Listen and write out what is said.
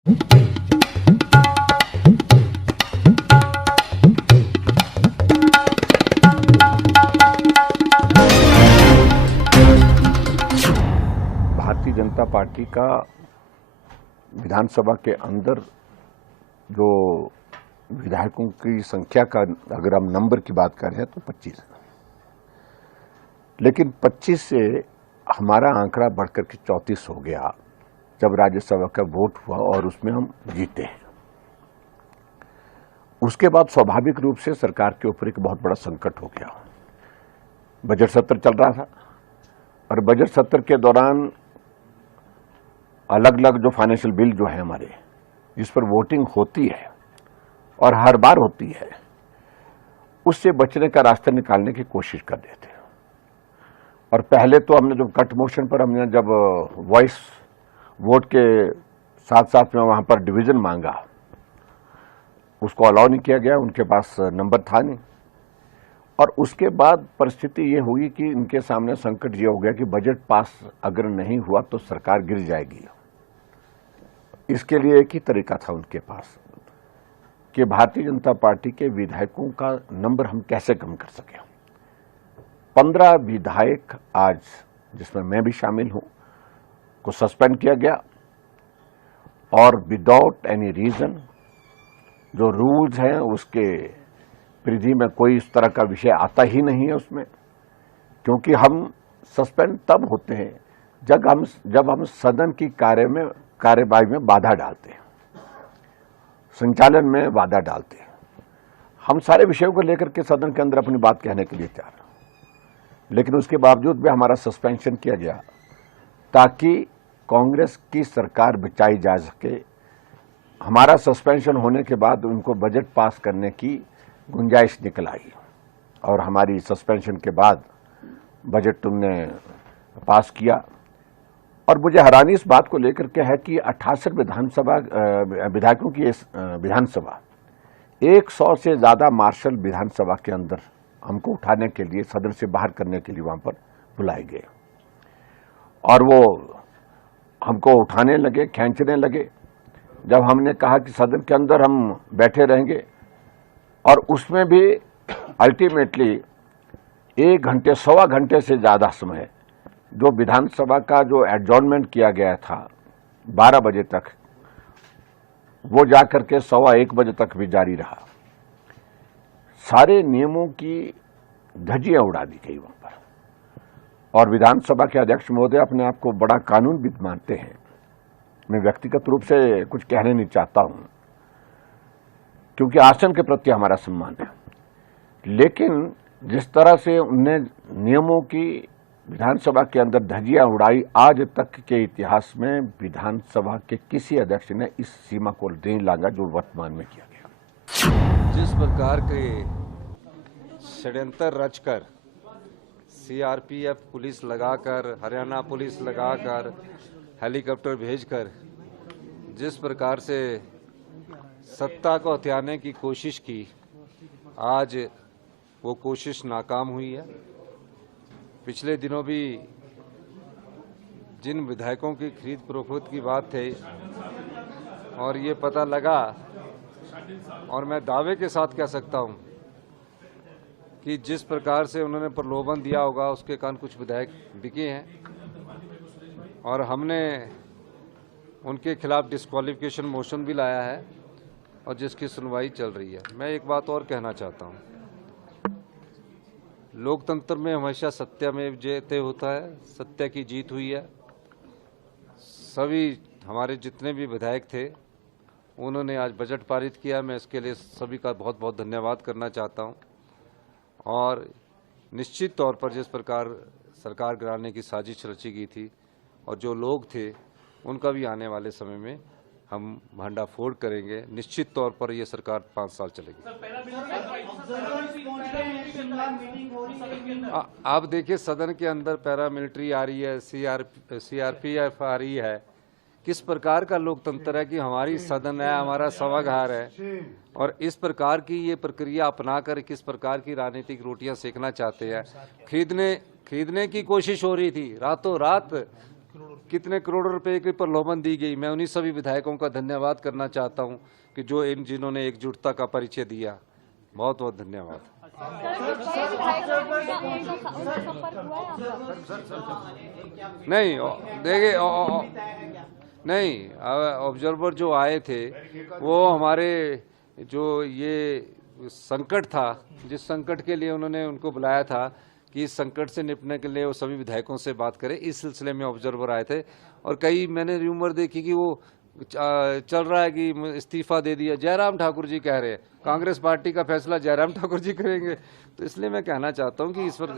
Bharatiya Janata party का विधानसभा के अंदर जो विधायकों की संख्या का अगर हम नंबर की बात कर रहे हैं तो 25 है, लेकिन 25 से हमारा आंकड़ा बढ़कर के 34 हो गया जब राज्यसभा का वोट हुआ और उसमें हम जीते। उसके बाद स्वाभाविक रूप से सरकार के ऊपर एक बहुत बड़ा संकट हो गया। बजट सत्र चल रहा था और बजट सत्र के दौरान अलग अलग जो फाइनेंशियल बिल जो है हमारे, जिस पर वोटिंग होती है और हर बार होती है, उससे बचने का रास्ता निकालने की कोशिश कर रहे थे। और पहले तो हमने जब कट मोशन पर हमने जब वॉइस वोट के साथ साथ में वहां पर डिवीजन मांगा, उसको अलाउ नहीं किया गया, उनके पास नंबर था नहीं। और उसके बाद परिस्थिति ये हुई कि इनके सामने संकट ये हो गया कि बजट पास अगर नहीं हुआ तो सरकार गिर जाएगी। इसके लिए एक ही तरीका था उनके पास कि भारतीय जनता पार्टी के विधायकों का नंबर हम कैसे कम कर सकें। 15 विधायक आज, जिसमें मैं भी शामिल हूं, को सस्पेंड किया गया और विदाउट एनी रीजन। जो रूल्स हैं उसके परिधि में कोई इस तरह का विषय आता ही नहीं है उसमें, क्योंकि हम सस्पेंड तब होते हैं जब हम सदन की कार्यवाही में बाधा डालते हैं, संचालन में बाधा डालते हैं। हम सारे विषयों को लेकर के सदन के अंदर अपनी बात कहने के लिए तैयार हैं, लेकिन उसके बावजूद भी हमारा सस्पेंशन किया गया ताकि कांग्रेस की सरकार बचाई जा सके। हमारा सस्पेंशन होने के बाद उनको बजट पास करने की गुंजाइश निकल आई और हमारी सस्पेंशन के बाद बजट तुमने पास किया। और मुझे हैरानी इस बात को लेकर के है कि 68 विधानसभा विधायकों की विधानसभा 100 से ज्यादा मार्शल विधानसभा के अंदर हमको उठाने के लिए, सदन से बाहर करने के लिए वहां पर बुलाए गए और वो हमको उठाने लगे, खींचने लगे। जब हमने कहा कि सदन के अंदर हम बैठे रहेंगे और उसमें भी अल्टीमेटली 1 घंटे, सवा घंटे से ज्यादा समय जो विधानसभा का जो एडजॉर्नमेंट किया गया था 12 बजे तक, वो जाकर के 1:15 बजे तक भी जारी रहा। सारे नियमों की धज्जियां उड़ा दी गई वहां पर। और विधानसभा के अध्यक्ष महोदय अपने आप को बड़ा कानूनविद मानते हैं। मैं व्यक्तिगत रूप से कुछ कहने नहीं चाहता हूं, क्योंकि आसन के प्रति हमारा सम्मान है, लेकिन जिस तरह से उनने नियमों की विधानसभा के अंदर धज्जियां उड़ाई, आज तक के इतिहास में विधानसभा के किसी अध्यक्ष ने इस सीमा को नहीं लांघा जो वर्तमान में किया गया। जिस प्रकार के षड्यंत्र रचकर सीआरपीएफ पुलिस लगाकर, हरियाणा पुलिस लगाकर, हेलीकॉप्टर भेजकर जिस प्रकार से सत्ता को हथियाने की कोशिश की, आज वो कोशिश नाकाम हुई है। पिछले दिनों भी जिन विधायकों की खरीद फरोख्त की बात थी और ये पता लगा, और मैं दावे के साथ कह सकता हूं कि जिस प्रकार से उन्होंने प्रलोभन दिया होगा उसके कारण कुछ विधायक बिके हैं और हमने उनके खिलाफ डिस्क्वालिफिकेशन मोशन भी लाया है और जिसकी सुनवाई चल रही है। मैं एक बात और कहना चाहता हूं, लोकतंत्र में हमेशा सत्यमेव जयते होता है, सत्य की जीत हुई है। सभी हमारे जितने भी विधायक थे उन्होंने आज बजट पारित किया, मैं इसके लिए सभी का बहुत बहुत धन्यवाद करना चाहता हूं। और निश्चित तौर पर जिस प्रकार सरकार गिराने की साजिश रची गई थी और जो लोग थे उनका भी आने वाले समय में हम भंडाफोड़ करेंगे। निश्चित तौर पर ये सरकार 5 साल चलेगी। आप देखिए सदन के अंदर पैरामिलिट्री आ रही है, सीआरपीएफ आ रही है। किस प्रकार का लोकतंत्र है कि हमारी सदन है, हमारा सभागार है, और इस प्रकार की ये प्रक्रिया अपनाकर किस प्रकार की राजनीतिक रोटियां सेकना चाहते हैं। खरीदने की कोशिश हो रही थी, रातों रात कितने करोड़ों रुपए की प्रलोभन दी गई। मैं उन्हीं सभी विधायकों का धन्यवाद करना चाहता हूं कि जो जिन्होंने एकजुटता का परिचय दिया। बहुत बहुत धन्यवाद। नहीं देखिए, नहीं, ऑब्जर्वर जो आए थे वो हमारे जो ये संकट था, जिस संकट के लिए उन्होंने उनको बुलाया था कि इस संकट से निपटने के लिए वो सभी विधायकों से बात करें, इस सिलसिले में ऑब्जर्वर आए थे। और कई मैंने र्यूमर देखी कि वो चल रहा है कि इस्तीफा दे दिया। जयराम ठाकुर जी कह रहे हैं, कांग्रेस पार्टी का फैसला जयराम ठाकुर जी करेंगे। तो इसलिए मैं कहना चाहता हूं कि इस पर